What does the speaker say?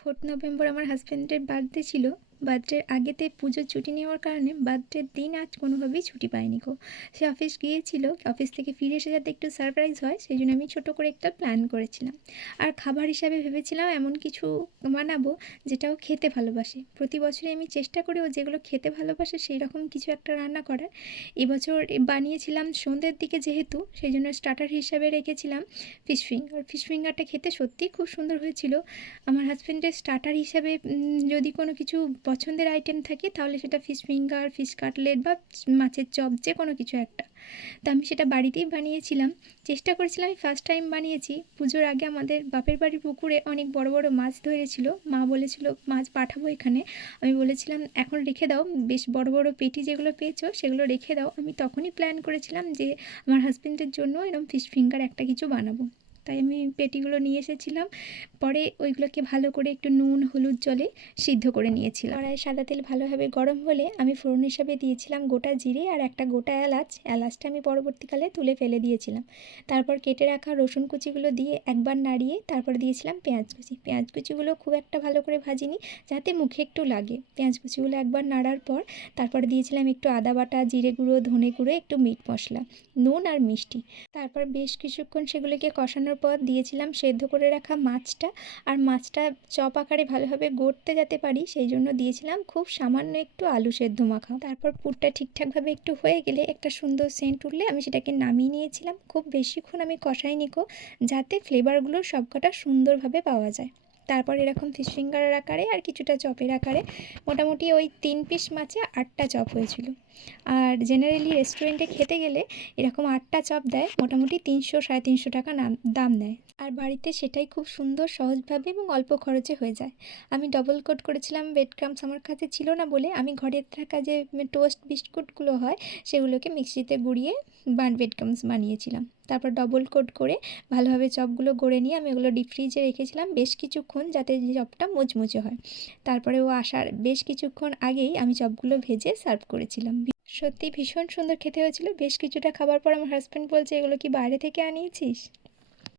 4 November আমার হাজব্যান্ডের birthday ছিল। বার্থডের আগেতে পুজোর ছুটি নেওয়ার কারণে বার্থডের দিন আজ কোনোভাবেই ছুটি পায়নি গো। সে অফিস গিয়েছিল, অফিস থেকে ফিরে এসে যাতে একটু সারপ্রাইজ হয় সেই জন্য আমি ছোটো করে একটা প্ল্যান করেছিলাম। আর খাবার হিসাবে ভেবেছিলাম এমন কিছু বানাবো যেটা ও খেতে ভালোবাসে। প্রতি বছরই আমি চেষ্টা করি ও যেগুলো খেতে ভালোবাসে সেই রকম কিছু একটা রান্না করার। এবছর বানিয়েছিলাম সন্ধ্যের দিকে, যেহেতু সেই জন্য স্টার্টার হিসাবে রেখেছিলাম ফিশ ফিঙ্গার। ফিশ ফিঙ্গারটা খেতে সত্যিই খুব সুন্দর হয়েছিল। আমার হাজব্যান্ডের স্টার্টার হিসাবে যদি কোনো কিছু পছন্দের আইটেম থাকে তাহলে সেটা ফিশ ফিঙ্গার, ফিশ কাটলেট বা মাছের চপ, যে কোনো কিছু একটা। তো আমি সেটা বাড়িতেই বানিয়েছিলাম। চেষ্টা করেছিলাম, আমি ফার্স্ট টাইম বানিয়েছি। পুজোর আগে আমাদের বাপের বাড়ির পুকুরে অনেক বড় বড় মাছ ধরেছিল। মা বলেছিল মাছ পাঠাবো এখানে। আমি বলেছিলাম এখন রেখে দাও, বেশ বড় বড় পেটি যেগুলো পেয়েছো সেগুলো রেখে দাও। আমি তখনই প্ল্যান করেছিলাম যে আমার হাজব্যান্ডের জন্য এরকম ফিশ ফিঙ্গার একটা কিছু বানাবো। তাই আমি পেটিগুলো নিয়ে এসেছিলাম। পরে ওইগুলোকে ভালো করে একটু নুন হলুদ জলে সিদ্ধ করে নিয়েছিলাম। কড়াইয়ে সাদা তেল ভালোভাবে গরম হলে আমি ফোড়ন হিসাবে দিয়েছিলাম গোটা জিরে আর একটা গোটা এলাচ। এলাচটা আমি পরবর্তীকালে তুলে ফেলে দিয়েছিলাম। তারপর কেটে রাখা রসুন কুচিগুলো দিয়ে একবার নাড়িয়ে তারপর দিয়েছিলাম পেঁয়াজ কুচি। পেঁয়াজ কুচিগুলো খুব একটা ভালো করে ভাজিনি, যাতে মুখে একটু লাগে। পেঁয়াজ কুচিগুলো একবার নাড়ার পর তারপর দিয়েছিলাম একটু আদা বাটা, জিরে গুঁড়ো, ধনে গুঁড়ো, একটু মিট মশলা, নুন আর মিষ্টি। তারপর বেশ কিছুক্ষণ সেগুলোকে কষানোর পর দিয়েছিলাম সেদ্ধ করে রাখা মাছটা। আর মাছটা চপ আকারে ভালোভাবে গড়তে যেতে পারি সেই জন্য দিয়েছিলাম খুব সামান্য একটু আলু সেদ্ধ মাখা। তারপর পুরটা ঠিকঠাকভাবে একটু হয়ে গেলে একটা সুন্দর সেন্ট উঠলে আমি সেটাকে নামিয়ে নিয়েছিলাম। খুব বেশিক্ষণ আমি কষাইনি গো, যাতে ফ্লেভারগুলো সবকটা সুন্দরভাবে পাওয়া যায়। তারপর এরকম ফিশ ফিঙ্গারের আকারে আর কিছুটা চপের আকারে মোটামুটি ওই 3 পিস মাছে 8টা চপ হয়েছিল। আর জেনারেলি রেস্টুরেন্টে খেতে গেলে এরকম 8টা চপ দেয়, মোটামুটি 300-350 টাকা দাম নেয়। আর বাড়িতে সেটাই খুব সুন্দর সহজভাবে এবং অল্প খরচে হয়ে যায়। আমি ডবল কোট করেছিলাম ব্রেড ক্রাম্বস, আমার কাছে ছিল না বলে আমি ঘরে থাকা যে টোস্ট বিস্কুটগুলো হয় সেগুলোকে মিক্সিতে গুঁড়িয়ে ব্রেড ক্রাম্বস বানিয়েছিলাম। তারপর ডবল কোট করে ভালোভাবে চপগুলো গড়ে নিয়ে আমি ওগুলো ডিপ ফ্রিজে রেখেছিলাম বেশ কিছুক্ষণ, যাতে চপটা মুচমুচে হয়। তারপরে ও আসার বেশ কিছুক্ষণ আগেই আমি চপগুলো ভেজে সার্ভ করেছিলাম। সত্যি ভীষণ সুন্দর খেতে হয়েছিল। বেশ কিছুটা খাবার পর আমার হাজব্যান্ড বলছে, এগুলো কি বাইরে থেকে আনিয়েছিস?